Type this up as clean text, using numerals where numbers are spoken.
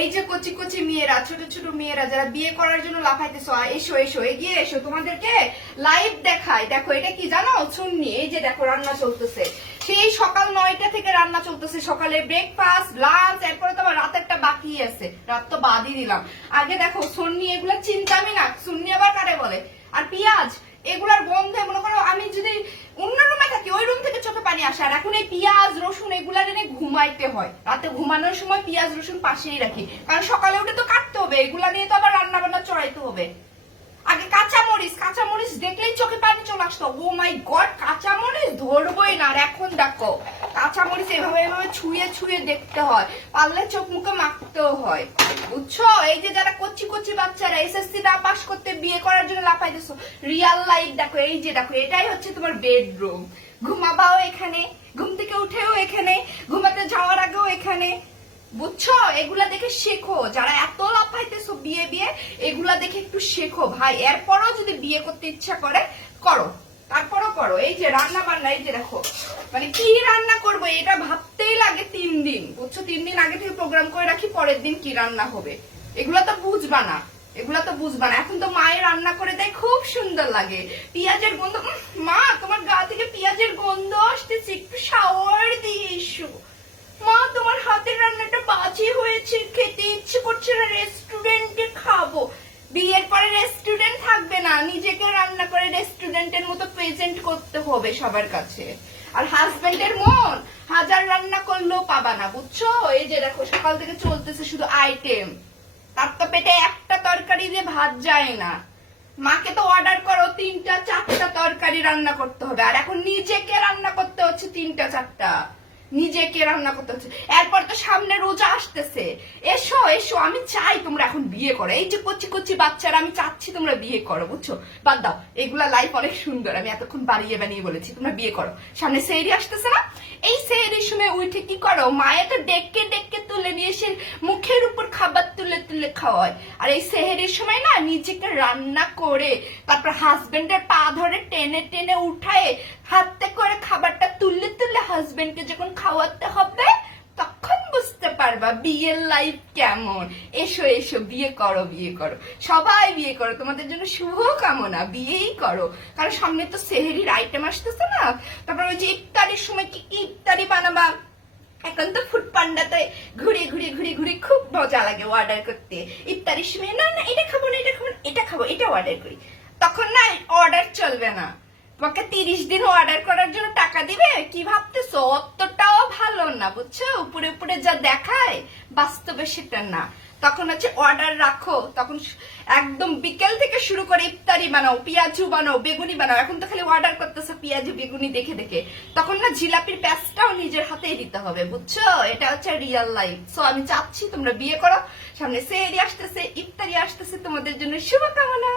এই যে কচি কচি মেয়েরা, ছোট ছোট মেয়েরা যারা বিয়ে করার জন্য লাফাইতেছো, এসো এসো এগিয়ে এসো, তোমাদেরকে লাইভ দেখাই। দেখো এটা কি জানো, সুন্নি। এই যে দেখো রান্না চলতেছে, সেই সকাল 9টা থেকে রান্না চলতেছে। সকালে ব্রেকফাস্ট, লাঞ্চ, এরপরে তো আবার রাতেরটা বাকি আছে, রাত তো বাদই দিলাম। আগে দেখো সুন্নি, এগুলা চিন্তামি না, সুন্নি আবার কারে বলে। আর পেঁয়াজ, এগুলার গন্ধে মনে করো আমি যদি অন্য রুমে থাকি, ওই রুম থেকে চোখে পানি আসে। আর এখন এই পেঁয়াজ রসুন এগুলা এনে ঘুমাইতে হয়, রাতে ঘুমানোর সময় পেঁয়াজ রসুন পাশেই রাখি, কারণ সকালে উঠে তো কাটতে হবে, এগুলা নিয়ে তো আবার রান্না বান্না চড়াইতে হবে। আগে কাঁচামরিচ দেখলেই চোখে পানি চলে আসতো। ও মাই গড, কাঁচামরিচ ধরবোই না। আর এখন দেখো কাঁচামরিচ এভাবে এভাবে ছুঁয়ে ছুঁয়ে দেখতে হয়, পারলে চোখ মুখে মাখতেও হয়, বুঝছো? এই যে যারা কচি কচি বাচ্চারা এসএসসি না পাস করতে বিয়ে করার জন্য লাফাইতেছো, রিয়াল লাইফ দেখো। এই যে দেখো, এটাই হচ্ছে তোমার বেডরুম। ঘুমাবাও এখানে, ঘুম থেকে উঠেও এখানে, ঘুমাতে যাওয়ার আগেও এখানে, বুঝছো? এগুলা দেখে শেখো, যারা এত লাফাইতেছো বিয়ে বিয়ে, এগুলা দেখে একটু শেখো ভাই। এরপরও যদি বিয়ে করতে ইচ্ছা করে করো, তারপরও করো। এই যে রান্না বান্না, এই যে দেখো, মানে কি রান্না করবো এটা ভাবতেই লাগে 3 দিন, বুঝছো? 3 দিন আগে থেকে প্রোগ্রাম করে রাখি, পরের দিন কি রান্না হবে। এগুলা তো বুঝবা না, এগুলা তো বুঝবা না। এখন তো মায়ের রান্না করে দেয়, খুব সুন্দর লাগে। পেঁয়াজের গন্ধ, মা তোমার গা থেকে পেঁয়াজের গন্ধ আসতেছে, একটু শাওয়ার দিয়ে এসো। মা তোমার হাতের রান্নাটা বাজে হয়েছে, খেতে ইচ্ছে করছে না, রেস্টুরেন্টে খাবো। বিয়ের পরে রেস্টুরেন্ট থাকবে না, নিজেকে রান্না করে রেস্টুরেন্টের মতো প্রেজেন্ট করতে হবে সবার কাছে। আর হাজবেন্ডের মন হাজার রান্না করলেও পাবা না, বুঝছো? এই যে দেখো সকাল থেকে চলতেছে শুধু আইটেম, তার তো পেটে একটা তরকারি দিয়ে ভাত যায় না। মাকে তো অর্ডার করো 3টা 4টা তরকারি রান্না করতে হবে, আর এখন নিজেকে রান্না করতে হচ্ছে 3টা 4টা, নিজেকে রান্না করতে হচ্ছে। এরপর তো সামনে রোজা আসতেছে। এসো এসো, আমি চাই তোমরা এখন বিয়ে করো। এই যে কচি কচি বাচ্চারা, আমি চাচ্ছি তোমরা বিয়ে করো, বুঝছো? বাদ দাও, এগুলা লাইফ অনেক সুন্দর, আমি এতক্ষণ বাড়িয়ে বানিয়ে বলেছি। তোমরা বিয়ে করো, সামনে সেহরি আসতেছে না? এই সেহরির সময় উঠে কি করো, মায়ের তো ডেকে ডেকে তুলে নিয়ে এসে মুখের উপর খাবার তুলে তুলে খাওয়ায়। আর এই সেহরির সময় না নিজেকে রান্না করে, তারপর হাজবেন্ডের পা ধরে টেনে টেনে উঠায়, হাতে করে খাবারটা তুলে তুলে হাজবেন্ডকে যখন খাওয়াতে হবে, তখন বুঝতে পারবা বিয়ের লাইফ কেমন। এসো এসো, বিয়ে করো, বিয়ে করো, সবাই বিয়ে করো, তোমাদের জন্য শুভ কামনা, বিয়েই করো। কারণ সামনে তো সেহরির আইটেম আসতেছে না, তারপর ওই যে ইফতারির সময় কি কি ইফতারি বানাবা। এখন তো ফুড পান্ডাতে ঘুরে ঘুরে ঘুরে ঘুরে খুব মজা লাগে অর্ডার করতে। ইফতারির সময় না না এটা খাবো না, এটা খাবো না, এটা খাবো, এটা অর্ডার করি। তখন না অর্ডার চলবে না, তোমাকে 30 দিন অর্ডার করার জন্য টাকা দিবে। কি ভাবতেছো, অতটাও ভালো না, বুঝছো? উপরে উপরে যা দেখায়, বাস্তবে সেটা না। তখন হচ্ছে অর্ডার রাখো, তখন একদম বিকেল থেকে শুরু করে ইফতারি বানাও, পেঁয়াজু বানাও, বেগুনি বানাও। এখন তো খালি অর্ডার করতেছো পেঁয়াজু বেগুনি দেখে দেখে। তখন না জিলাপির প্যাঁচটাও নিজের হাতেই দিতে হবে, বুঝছো? এটা হচ্ছে রিয়েল লাইফ। সো আমি চাচ্ছি তোমরা বিয়ে করো, সামনে সেহরি আসতেছে, ইফতারি আসতেছে, তোমাদের জন্য শুভকামনা।